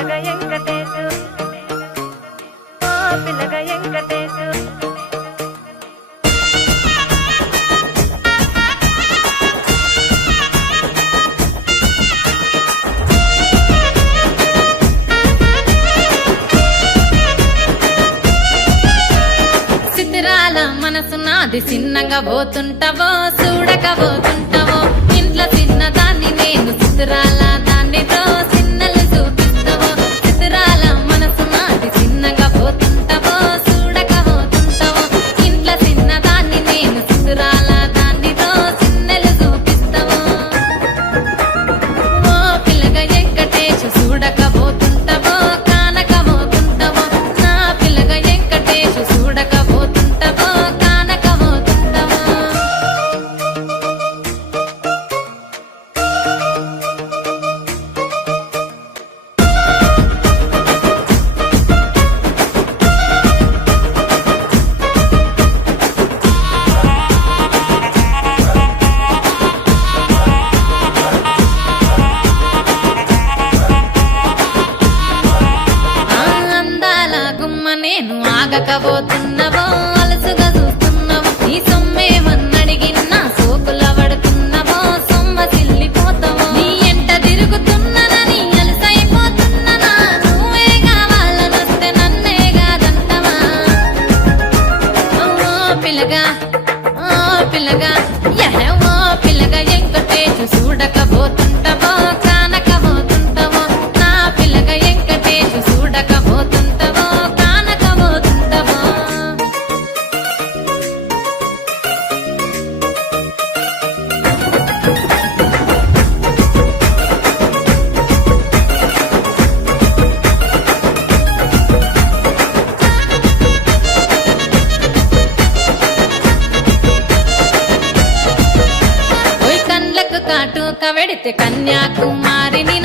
పిల్లగ వెంకటేశు ఓ పిల్లగ వెంకటేశు సిద్ధిరాల మనసు నాది చిన్నగా పోతుంటావో చూడకపోతుంటావో ఇంట్లో చిన్నదాన్ని నేను సిద్ధిరాల దాన్నితో చిన్నలు చూపిస్తావో సిద్ధిరాల మనసు నాది చిన్నగా పోతుంటావో చూడకపోతుంటావో ఇంట్లో చిన్నదాన్ని నేను సిద్ధిరాల దాన్నితో చిన్నలు చూపిస్తావో ఓ పిల్లగా వెంకటేశు చూడకపోతుంటావో కానకపోతుంటావో నా పిల్లగా వెంకటేశు చూడకపోతుంటావో కానకపోతుంటావో ఆ అందాల గుమ్మ నేను ఆగకపోతున్నవో అలసుగా చూస్తున్నవో నీ సొమ్మేమన్నడిగిన్నా సోకుల పడుతున్నవో సొమ్మ సిల్లిపోతావో నీ ఎంట తిరుగుతున్ననని అలసైపోతున్ననా నువ్వే కావాలనొస్తే నన్నే కాదంటవా ఓ పిల్లగా ఓ పిల్లగా ఓ పిల్లగా వెంకటేశు చూడకపోతుంటావో కానకపోతుంటావో నా పిల్లగా వెంకటేశు చూడకపోతుంటావో కానకపోతుంటావో ఓయ్ కండ్లకు కాటుక వెడితే కన్యాకుమారిని